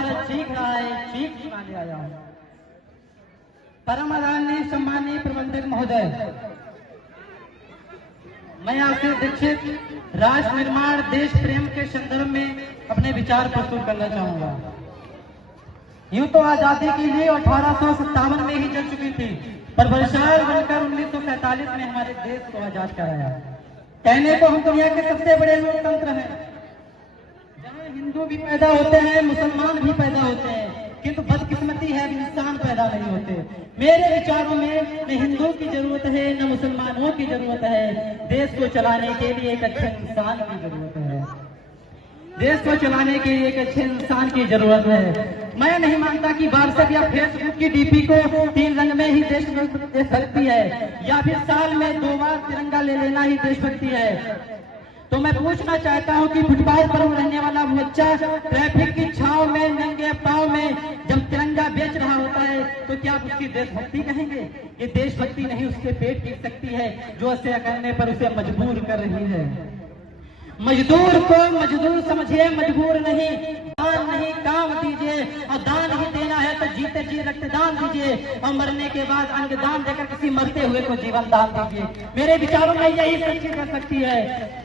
भारत चीख रहा है, चीख सुनाने आया हूं। परम आदरणीय सम्मानीय प्रबंधक महोदय, मैं आपसे दीक्षित राष्ट्र निर्माण देश प्रेम के संदर्भ में अपने विचार प्रस्तुत करना चाहूंगा। यूं तो आजादी की नींव 1857 में ही जल चुकी थी, पर बलशाल बनकर 1947 में हमारे देश को आजाद कराया। कहने को हम दुनिया के सबसे बड़े लोकतंत्र हैं, जहाँ हिंदू भी पैदा होते हैं, मुसलमान भी पैदा होते हैं, किंतु बदकिस्मती है इंसान पैदा नहीं होते। मेरे विचारों में न हिंदू की जरूरत है न मुसलमानों की जरूरत है, देश को चलाने के लिए एक अच्छे इंसान की जरूरत है। देश को चलाने के लिए एक अच्छे इंसान की जरूरत है। मैं नहीं मानता कि व्हाट्सएप या फेसबुक की डीपी को 3 रंग में ही देशभक्ति है, या फिर साल में 2 बार तिरंगा ले लेना ही देशभक्ति है। तो मैं पूछना चाहता हूं कि फुटपाथ पर रहने वाला बच्चा ट्रैफिक की छांव में नंगे पांव में जब तिरंगा बेच रहा होता है, तो क्या आप उसकी देशभक्ति कहेंगे? ये देशभक्ति नहीं, उसके पेट की शक्ति है जो ऐसे करने पर उसे मजबूर कर रही है। मजदूर को मजदूर समझिए, मजबूर नहीं। दान नहीं, काम दीजिए, और दान ही देना है तो जीते जी रक्तदान दीजिए, और मरने के बाद अंगदान देकर किसी मरते हुए को जीवन दान दीजिए। मेरे विचारों में यही सच्ची कर सकती है।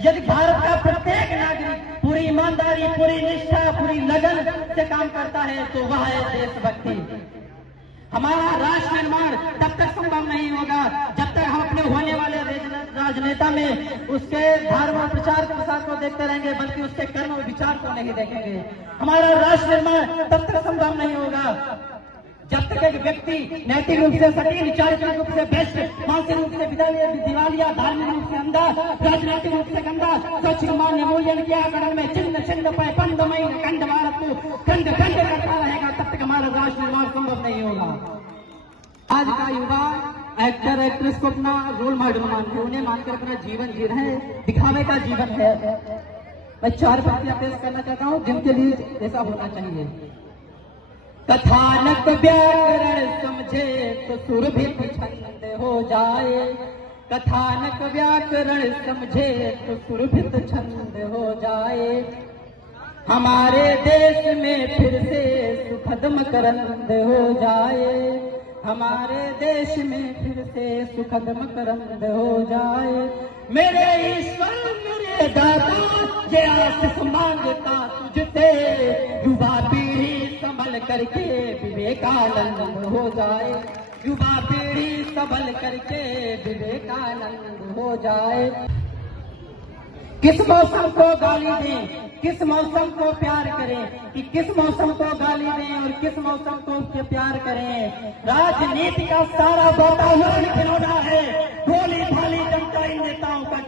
यदि भारत का प्रत्येक नागरिक पूरी ईमानदारी, पूरी निष्ठा, पूरी लगन से काम करता है तो वह है देशभक्ति। हमारा राष्ट्र निर्माण तब तक संभव नहीं होगा जब तक हम अपने होने वाले राजनेता में उसके धर्म और प्रचार प्रसार को देखते रहेंगे, बल्कि उसके कर्म और विचार को नहीं देखेंगे। हमारा राष्ट्र निर्माण तब तक संभव नहीं होगा जब तक एक व्यक्ति नैतिक रूप से सटीक, चारित्रिक रूप से बेस्ट, मानसिक रूप से दिवालिया, धार्मिक रूप से अंधा, राजनीतिक रूप से गंदा, स्वच्छ मान्य मूल्यन किया गणन में चिन्ह चिन्ह पे पंडमय खंड भारत को खंड खंड करता रहेगा, तब तक हमारा राष्ट्र निर्माण संभव नहीं होगा। आज का युवा एक्टर एक्ट्रेस को अपना रोल मॉडल मानते, उन्हें मानकर अपना जीवन जी रहे हैं, दिखावे का जीवन है। मैं 4 पंक्तियां पेश करना चाहता हूँ जिनके लिए ऐसा होना चाहिए। कथानक व्याकरण समझे तो सुरभित छंद हो जाए, कथानक व्याकरण समझे तो सुरभित छंद हो जाए, हमारे देश में फिर से सुखद मकरंद हो जाए, हमारे देश में फिर से सुखद मकरंद हो जाए। मेरे ईश्वर मेरे दाता ये आशीष मांगता तुझसे, युवा पीढ़ी संभल करके विवेकानंद हो जाए, युवा पीढ़ी संभल करके विवेकानंद हो जाए। किस मौसम को गाली दें, किस मौसम को प्यार करें, कि किस मौसम को गाली दें और किस मौसम को प्यार करें। राजनीति का सारा वातावरण खिलौना है, गोली थाली जनता इन नेताओं का